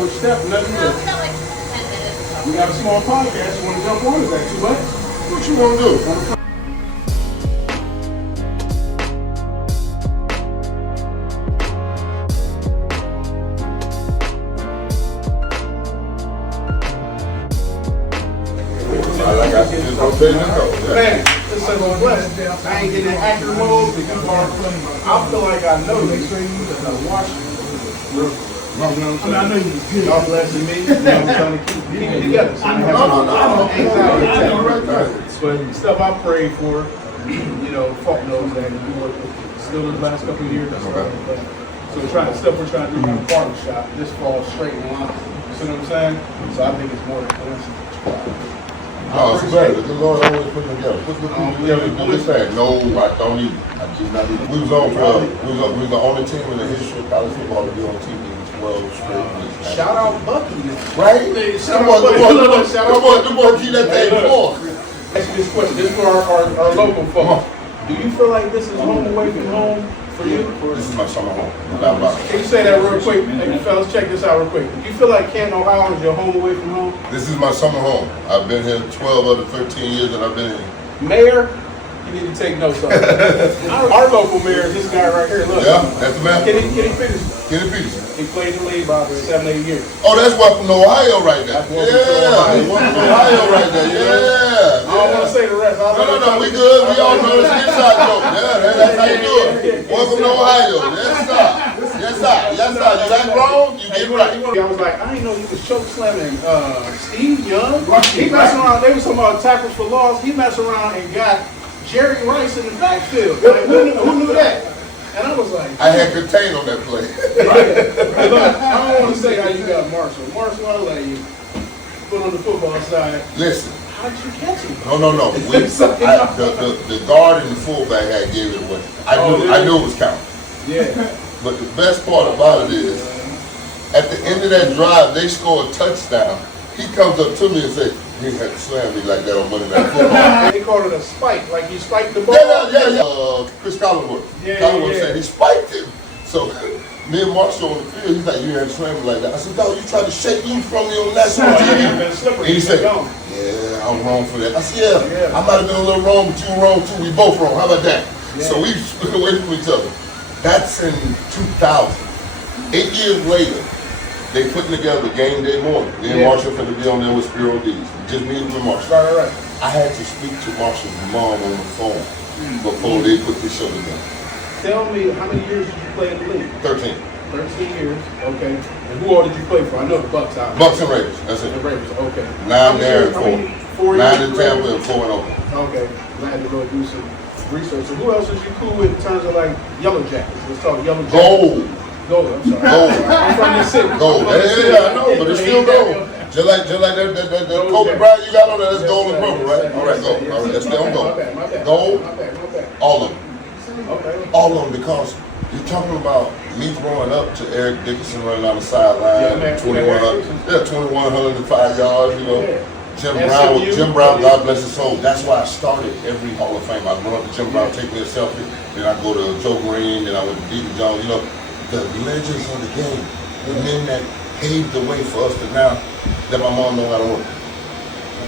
with Steph, nothing No, good. we got like 10 minutes. We got a small podcast. You want to jump on? Is that too much? What you want to do? Man, it's so blessed. I ain't getting in actor mode because I feel like I know you. I watch you. I know you was good. Y'all blessing me. You know, I'm trying to keep it together. So I have anxiety attacks. But stuff I prayed for, you know, Fault knows that we worked with still in the last couple of years. So we're trying to do my barbershop. This falls straight in line. You see what I'm saying? So I think it's more than coincidence. Oh, it's better. The Lord always put them together. Put people together and do this thing. No, I don't even. I do not even. We was the only team in the history of college football to be on TV in 12 straight weeks. Shout out Bucky. Right? Come on, keep that thing going. Ask you this question. This is for our local folks. Do you feel like this is home away from home for you? This is my summer home. Can you say that real quick? Hey, fellas, check this out real quick. Do you feel like Canton, Ohio is your home away from home? This is my summer home. I've been here 12 of the 13 years that I've been here. Mayor, you need to take notes on it. Our local mayor is this guy right here. Look. Yeah, that's the man. Kenny Peters. Kenny Peters. He played in the league about 7-8 years. Oh, that's one from Ohio right there. Yeah, one from Ohio right there. Yeah. I don't want to say the rest. No, we good. We all know it's an inside joke. Yeah, that's how you do it. Welcome to Ohio. Yes, sir. Yes, sir. Yes, sir. You ain't wrong, you get right. I was like, I didn't know you was choke slamming Steve Young. He messed around. They was talking about tackles for loss. He messed around and got Jerry Rice in the backfield. Like, who knew that? And I was like, I had contained on that play. Look, I don't want to say how you got Marshall. Marshall, I'll let you put on the football side. Listen. How did you catch him? No. The guard and the fullback had gave it away. I knew it was counting. Yeah. But the best part about it is, at the end of that drive, they score a touchdown. He comes up to me and says, "You didn't have to slam me like that on Monday Night Football." They called it a spike, like he spiked the ball. Yeah. Chris Collinwood. Collinwood said he spiked him. So me and Marshall on the field, he's like, "You didn't have to slam me like that." I said, "Dog, you tried to shake loose from me on national TV." And he said, "Yeah, I'm wrong for that." I said, "Yeah, I might have been a little wrong, but you were wrong too. We both wrong. How about that?" Yeah. So we split away from each other. That's in 2000. 8 years later, they putting together game day morning. Me and Marshall finna be on there with Spiro D's. Just me and Marshall. Right. I had to speak to Marshall's mom on the phone before they put this show together. Tell me, how many years did you play in the league? 13. 13 years, okay. And who all did you play for? I know the Bucks out. Bucks and Raiders, that's it. The Raiders, okay. 9 there and 4. 9 in Tampa and 4 in Oakland. Okay, I had to go do some research. So who else is you cool with in terms of like Yellow Jackets? Let's talk Yellow Jackets. Gold, I'm sorry. Gold. I'm from the city. Gold. Yeah, I know, but it's still gold. Just like that Kobe Bryant you got on there, that's gold and purple, right? All right, gold. All right, let's stay on gold. Gold, all of them. Okay. All of them, because you're talking about me growing up to Eric Dickerson running on the sideline, 2,105 yards, you know. Jim Brown, God bless his soul. That's why I started every Hall of Fame. I run up to Jim Brown, take me a selfie, then I go to Joe Green, then I went to Deacon Jones, you know. The legends of the game, the men that paved the way for us to now that my mom know how to work.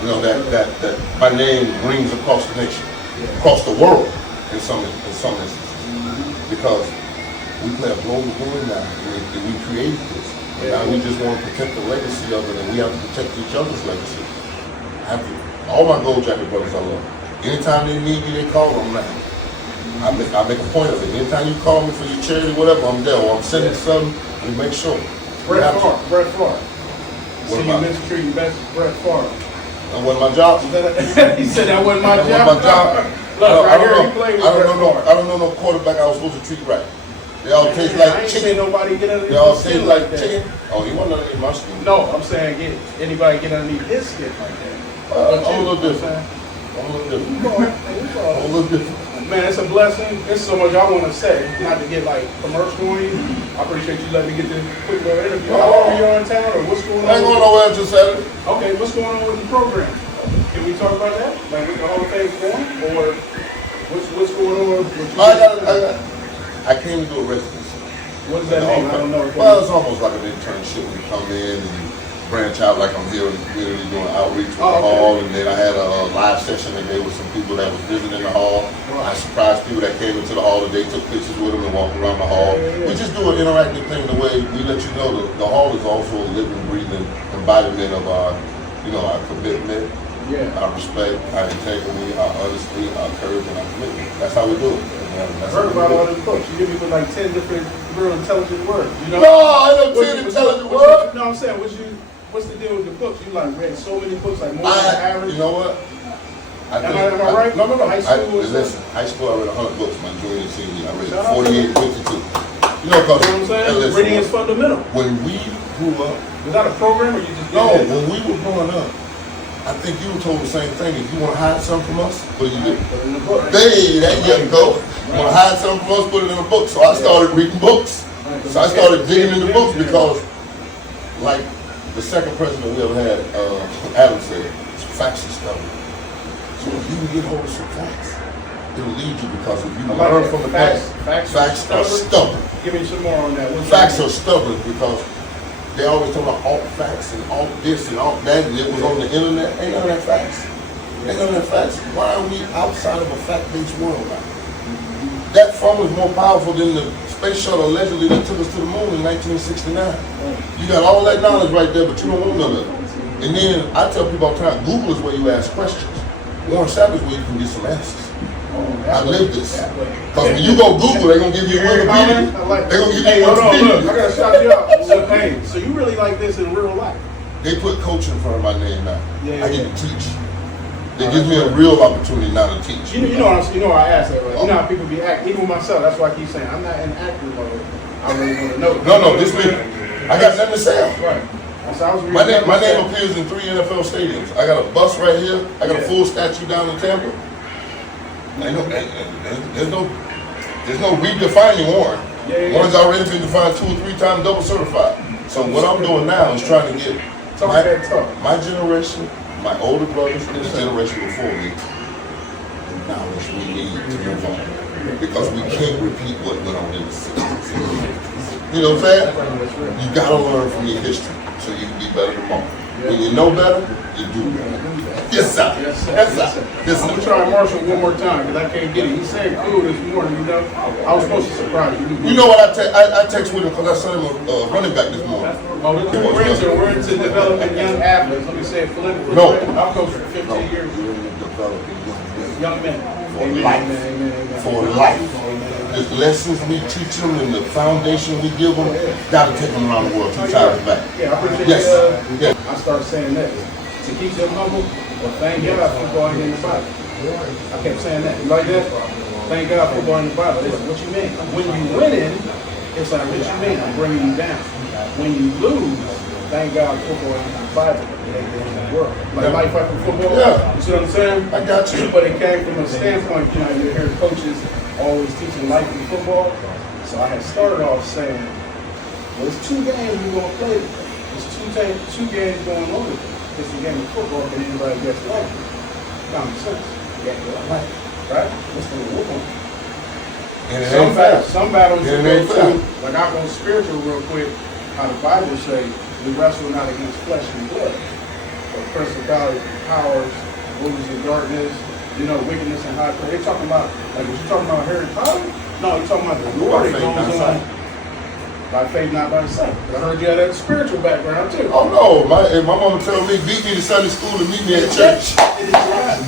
You know, that my name rings across the nation, across the world in some instances. Because we play a global game now, and we created this. And now we just want to protect the legacy of it, and we have to protect each other's legacy. All my Gold Jacket brothers I love. Anytime they need me, they call them now. I make a point of it. Anytime you call me for your charity, whatever, I'm there. Or I'm sending something, we make sure. Brett Favre. Senior mistreating best Brett Favre. That wasn't my job. He said that wasn't my job. That wasn't my job. Look, right here he played with Brett Favre. I don't know no quarterback I was supposed to treat right. They all taste like chicken. Nobody get underneath they all his taste skin like that. Chicken. Oh, he wasn't underneath my skin. No, I'm saying anybody get underneath his skin like that. A little different. A little different. Man, it's a blessing. It's so much I want to say. Not to get like commercial on you. I appreciate you letting me get this quick little interview. How long are you in town, or what's going on? I ain't going nowhere until Saturday. Okay, what's going on with the program? Can we talk about that? Like with the Hall of Fame going, or what's going on with you? I came to do a residency. What does that mean? I don't know. Well, it's almost like an internship. We come in and you branch out, like I'm here in the community doing outreach with the hall, and then I had a live session today with some people that was visiting the hall. I surprised people that came into the hall today, took pictures with them and walked around the hall. We just do an interactive thing the way we let you know that the hall is also a living, breathing embodiment of our, our commitment, our respect, our integrity, our honesty, our courage, and our commitment. That's how we do it. I heard about all these books. You give me for like 10 different real intelligent words. No, I don't 10 intelligent words. No, I'm saying, what's the deal with the books? You like read so many books, like more than the average. You know what? Am I right? No. High school. Listen, high school I read 100 books. My junior and senior, I read 48, 52. You know what I'm saying? Reading is fundamental. When we grew up, was that a program or you just? No, when we were growing up, I think you were told the same thing. If you want to hide something from us, what do you do? Put it in a book. Hey, there you go. You want to hide something from us, put it in a book. So I started reading books. So I started digging into books because, like the second president we ever had, Adam said, facts are stubborn. So if you can get hold of some facts, it'll lead you, because if you learn from the past, facts are stubborn. Give me some more on that. Facts are stubborn because they always talk about alt facts and alt this and alt that, and it was on the internet. Ain't none of that facts. Ain't none of that facts. Why are we outside of a fact-based world now? That phone is more powerful than the space shuttle allegedly that took us to the moon in 1969. You got all that knowledge right there, but you don't want none of it. And then I tell people all the time, Google is where you ask questions. Warren Sapp is where you can get some answers. I live this. Because when you go Google, they're going to give you Wikipedia. They're going to give you Wikipedia. I got to shout you out. So you really like this in real life? They put coach in front of my name now. I get to teach. They give me a right. real opportunity now to teach. You know I asked that, right? You know how people be acting, even myself. That's why I keep saying I'm not in acting mode. I really want to know. No, this week I got nothing to say. Right. So my name appears in 3 NFL stadiums. I got a bus right here. I got a full statue down in Tampa. There's no redefining Warren. Warren's already been defined 2 or 3 times double certified. So what I'm doing now is trying to get my generation, my older brothers, and the generation before me, the knowledge we need to move on. Because we can't repeat what went on in the 60s. You know what I'm saying? You gotta learn from your history so you can be better tomorrow. When you know better, you do better. Yes, sir. Yes, sir. I'm going to try Marshall one more time because I can't get it. He said cool this morning, I was supposed to surprise you. You know what I text with him because I sent him a running back this morning. We're into developing young athletes. Let me say it politically. No. I've coached for 15 years. Young men. For life. For life. The lessons we teach them and the foundation we give them, gotta take them around the world 2 times back. Yeah, I appreciate yes. I started saying that. To keep them humble, well, thank God football ain't in the Bible. I kept saying that. You like that? Thank God football in the Bible. Listen, what you mean? When you winning, it's like, what you mean? I'm bringing you down. When you lose, thank God football ain't in the Bible. It ain't in the world. Like life after football. Yeah. You see what I'm saying? I got you. But it came from a standpoint, you hear coaches always teaching life in football. So I had started off saying, well, it's 2 games we're going to play. There's 2 games going on with it. It's a game of football, and anybody gets life. Common sense. You got to get life. Right? Let's do a whoop on it. Some battles you go through, like I go spiritual real quick, how the Bible say, we wrestle not against flesh and blood, but principalities and powers, rulers of darkness, wickedness and high place. They're talking about, like, what you talking about Harry Potter? No, you're talking about the war that goes on by faith, not by sight. I heard you had that spiritual background too. Oh no, my mama told me, beat me to Sunday school and meet me at church.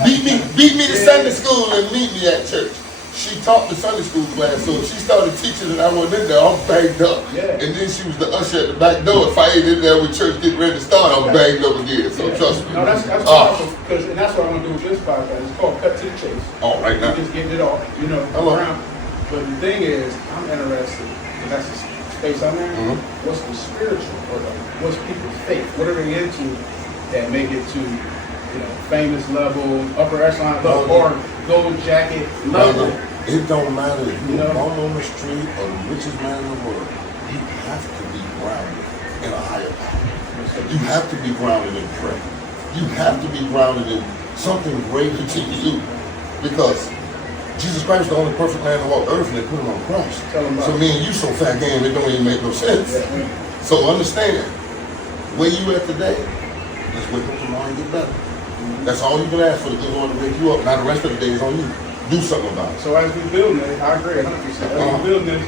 beat me to Sunday school and meet me at church. She taught the Sunday school class, so if she started teaching and I went in there, I'm banged up. Yeah. And then she was the usher at the back door. If I ain't in there with church getting ready to start, I'm banged up again. So trust me. No, that's powerful, and that's what I'm gonna do with this podcast. It's called Cut to the Chase. Oh, right now. Just getting it off, around. But the thing is, I'm interested, because that's the space I'm in. Mm-hmm. What's the spiritual, or what's people's faith? What are they into that make it to, famous level, upper echelon level, or gold jacket level? It don't matter if you're born on the street or the richest man in the world. You have to be grounded in a higher power. You have to be grounded in prayer. You have to be grounded in something greater to you. Because Jesus Christ is the only perfect man to walk the earth, and they put him on the cross. So me and you so fat game, it don't even make no sense. So understand, where you at today, let's wake up tomorrow and get better. That's all you can ask for, the good Lord to wake you up. Now the rest of the day is on you. Do something about it. So as we build it, I agree 100%. As we build this,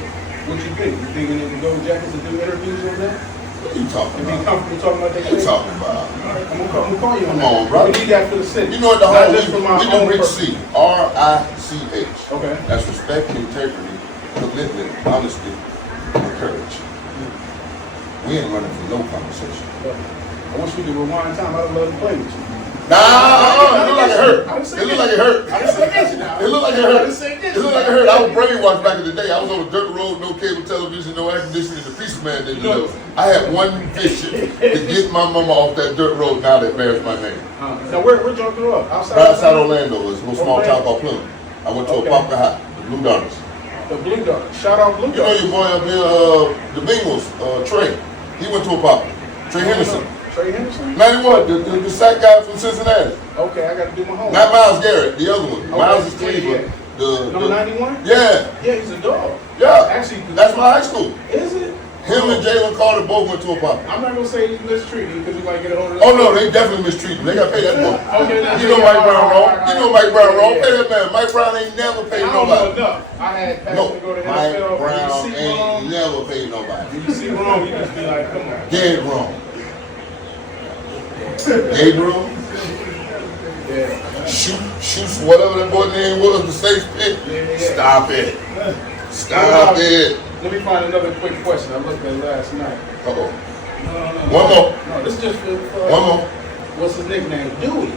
what you think? You thinking if we go jackets and do interviews on that? What are you talking Be about? comfortable talking about that? What are you talking about? I'm gonna call you on Come that. on, bro. We need that for the city. You know what the Not whole just for my we own do Rich purpose. C. R-I-C-H. Okay. That's respect, integrity, commitment, honesty, and courage. We ain't running from no conversation. I wish we could rewind time. I'd love to play with you. Nah, it look like it hurt. It look like it hurt. I didn't say against you now. It looked like it hurt. It looked like it hurt. I was brainwashed back in the day. I was on a dirt road, no cable television, no air conditioning. The Pizza Man didn't deliver. I had one vision to get my mama off that dirt road now that bears my name. Now where y'all grew up? Right outside Orlando. It was a little small town called Plymouth. I went to a Parker High, the Blue Darters. The Blue Dart. Shout out Blue You know Dart. your boy up here, the Bengals, Trey. He went to a Parker. Trey Henderson. Trey Henderson? 91, the sack guy from Cincinnati. Okay, I got to do my homework. Not Miles Garrett, the other one. Okay, Miles is yeah, Cleveland. Number 91? Yeah, Yeah, he's a dog. yeah. Actually, That's my high school. is it? Him and Jalen Carter both went to a Parker. I'm not gonna say he's mistreated because you might get a hold of Oh no, they definitely mistreated him. They got paid that boy. Okay, that's You know it. Mike Brown All wrong. right, You know Mike Brown wrong. yeah. Pay that man. Mike Brown ain't never paid I don't know nobody. enough. I had passed No, to go to Mike NFL. Brown When you see ain't wrong, never paid nobody. when you see wrong, you just be like, come on. Dead wrong. Gabriel, Yeah. shoot whatever that boy name was, the safe pit. Yeah. Stop it. Stop it. Let me find another quick question I looked at last night. Uh-oh. No. One more. No, this is just for, One more. what's his nickname? Dewey.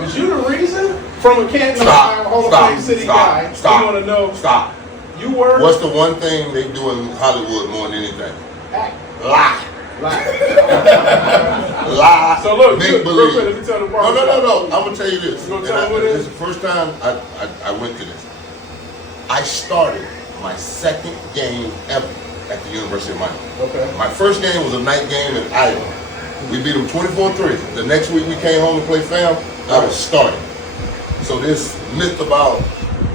Was you the reason? From a Canton, Stop. Hall of Stop. Fame City Stop. guy. Stop. You want to know? Stop. You were? What's the one thing they do in Hollywood more than anything? Act. Lie. Lie. Lie. So look, make real believe. quick, let me tell the bar. No. I'm gonna tell you this. You gonna And tell them what it this is? is the first time I went to this. I started my second game ever at the University of Miami. Okay. My first game was a night game in Iowa. We beat them 24-3. The next week we came home to play fam. I was starting. So this myth about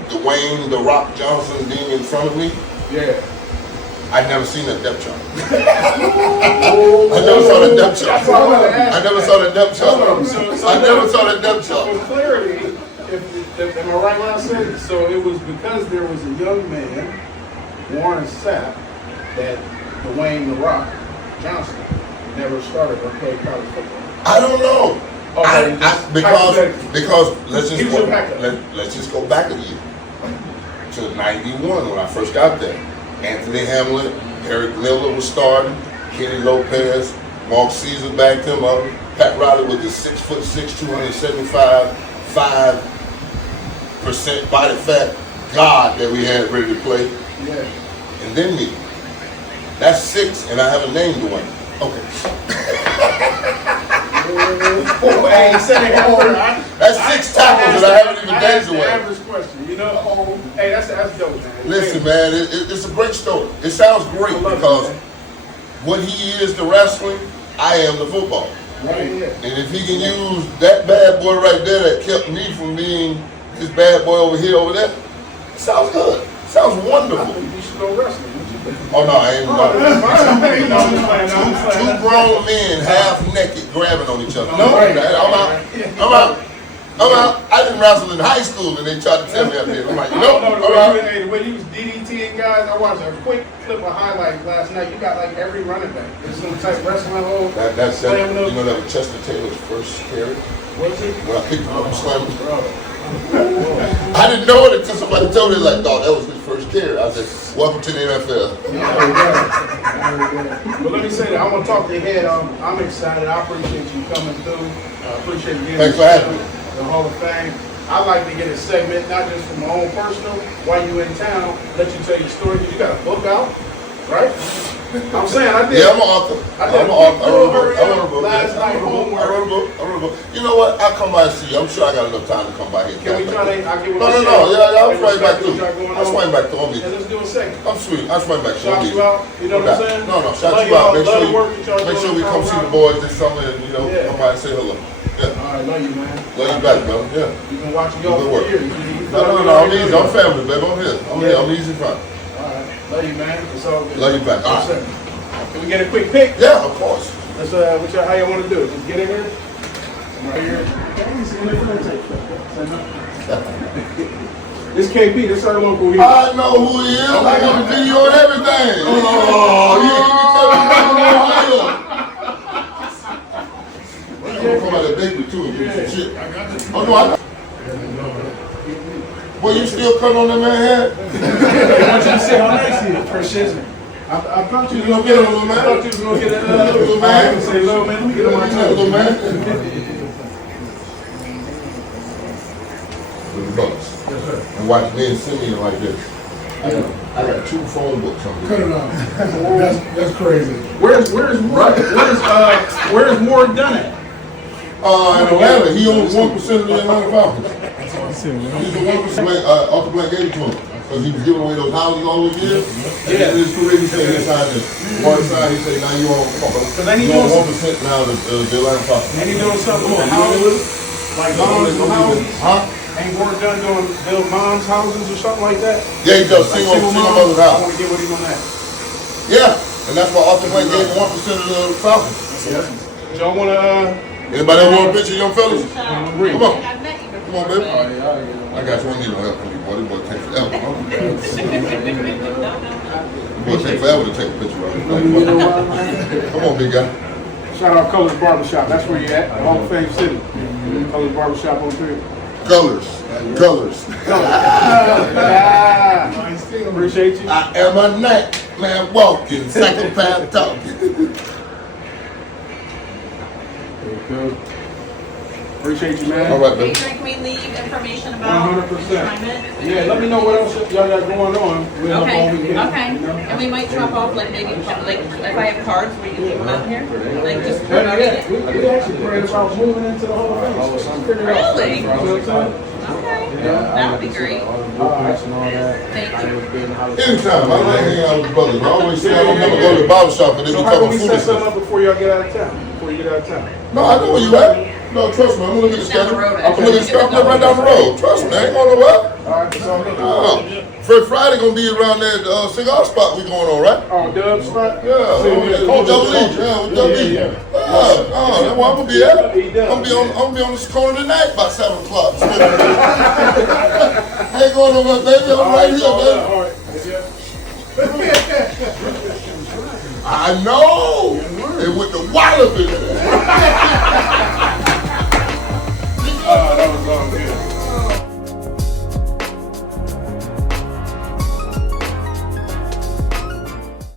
Dwayne "The Rock" Johnson being in front of me, Yeah. I never seen that depth chart. I never saw the depth chart. That's all I wanted to ask. I never saw the depth chart. So I never saw the depth chart. For clarity, if am I right when I said so? It was because there was a young man, Warren Sapp, that Dwayne "The Rock" Johnson never started or played college football. I don't know. Okay, Because let's He was your backup. let's just go back a year to '91 when I first got there. Anthony Hamlin, Eric Miller was starting, Kenny Lopez, Mark Caesar backed him up. Pat Riley was the 6'6", 275, 5% body fat god that we had ready to play. Yeah. And then me. That's 6, and I haven't named Dwayne. Okay. Hey, he said it hard. That's 6 tackles that I haven't even named That's the Dwayne. average question, you know. Hey, that's dope, man. Listen, man, it's a great story. It sounds great because what he is to wrestling, I am the football. Right. And if he can use that bad boy right there that kept me from being this bad boy over here, over there, it sounds good. It sounds I wonderful. think you should go wrestling. What you think? Oh, no, I ain't No, Two grown men half naked grabbing on each other. No, Right. I'm out. I didn't wrestle in high school and they tried to tell me I did. I'm like, no, No, I'm out. the way you was DDTing guys, I watched a quick clip of highlights last night. You got like every running back. It's some type wrestling hole. That's it. You know that was Chester Taylor's first carry? Was it? When I picked him up and slammed him. Bro. I didn't know it until somebody told me, like, oh, that was his first carry. I said, welcome to the NFL. But let me say that I want to talk to your head. I'm excited. I appreciate you coming through. I appreciate you being Thanks for having me. the Hall of Fame. I like to get a segment, not just from my own personal, while you in town, let you tell your story. You got a book out, right? I'm saying I did. Yeah, I'm an author. I did I'm an author. I wrote a book. last night homework. I wrote a book. You know what? I'll come by and see you. I'm sure I got enough time to come by here. Can we try to? I'll get with No. Michelle. Yeah, I'll And swing back respect through. what y'all going I'll on. swing back through on me. And let's do a segment. I'm sweet. I'll swing back through on Shout me. you out. You know what I'm saying? No. Shout Love you out. y'all. Make Love sure the work that y'all make sure doing we come in see the Colorado. boys this summer and, Yeah. come by and say hello. Yeah. All right, love you, man. Love you back, brother. Yeah. You've been watching y'all Good for work. years. No, I'm easy. I'm family, baby. I'm here. I'm here. I'm easy fun. All right, love you, man. It's all good. Love you back. All Yes, right. sir. Can we get a quick pick? Yeah, of course. Let's how y'all want to do it? Just get in here. Right here. This KP, this our local here. I know who he is. I got the video and everything. Oh, yeah. I'm talking about the baby too. Yeah. Shit. Oh no, I know. Boy, you still cut on that man head? I want you to say how nice he is. Precision. I thought you was gonna get a little man. I thought you was gonna get a little man. Say little man. Let me get on my toe. Little man. Bucks. Yes, sir. And watch me and send me like this. I got 2 phone books on Cut it off. That's crazy. Where's Moore done at? In Atlanta, he owns 1% of the Atlanta Falcons. He's the 1%. Arthur Blank gave it to him because he was giving away those houses all those years. Yeah. His career, he said his side is one side. He said now you own. Because ain't he You own doing 1% now of the Atlanta Falcons. Ain't he doing something with the houses? Like moms and houses? Huh? Ain't Moore done doing build moms houses or something like that? Yeah, he does single mother's I house. want to get with him on that. Yeah, and that's why Arthur Blank gave him 1% of the Falcons. Y'all want to? Anybody else want a picture, young fellas? Agree. Come on. I've met you before. Come on, baby. Oh, yeah. I got you. I need no help from you, boy. This boy take forever. Boy, take forever to take a picture of him. Come on, big guy. Shout out Colors Barbershop. That's where you at. Hall of Fame City. Colors Barbershop on 3. Colors. Appreciate you. I am a nightman walking, psychopath talking. Appreciate you, man. All right, Hey, baby. can we leave information about 100%. assignment? Yeah, let me know what else y'all got going on. We'll help all we Okay, can, okay. you know? And we might drop off like maybe like if I have cards, will you leave them out here? Like just Yeah, promoting yeah. it? We actually praying about moving into the Hall of Fame. So I'm figuring out. Really? You know what I'm saying? Okay, that would be great. Thank you. Anytime, I like hanging out with brothers. I always say I don't never go to the barber shop and they So be how can talking we set foolish something stuff. up before y'all get out of town? Before you get out of town? No, I know where you at. No, trust me. I'm gonna look at the Just down the schedule. road, I'm gonna look at the schedule. I'm right down the road. Trust me. I ain't going nowhere. All right, it's all good. First Friday gonna be around that cigar spot we going on, right? Oh, Dub spot? Yeah, with Double E. Yeah, with Double E. Yeah. That's where I'm gonna be at. He does. I'm gonna be on the corner tonight by 7 o'clock. I ain't going nowhere, baby. I'm right here, baby. All right. I know. And with the wallop in it. That was all good.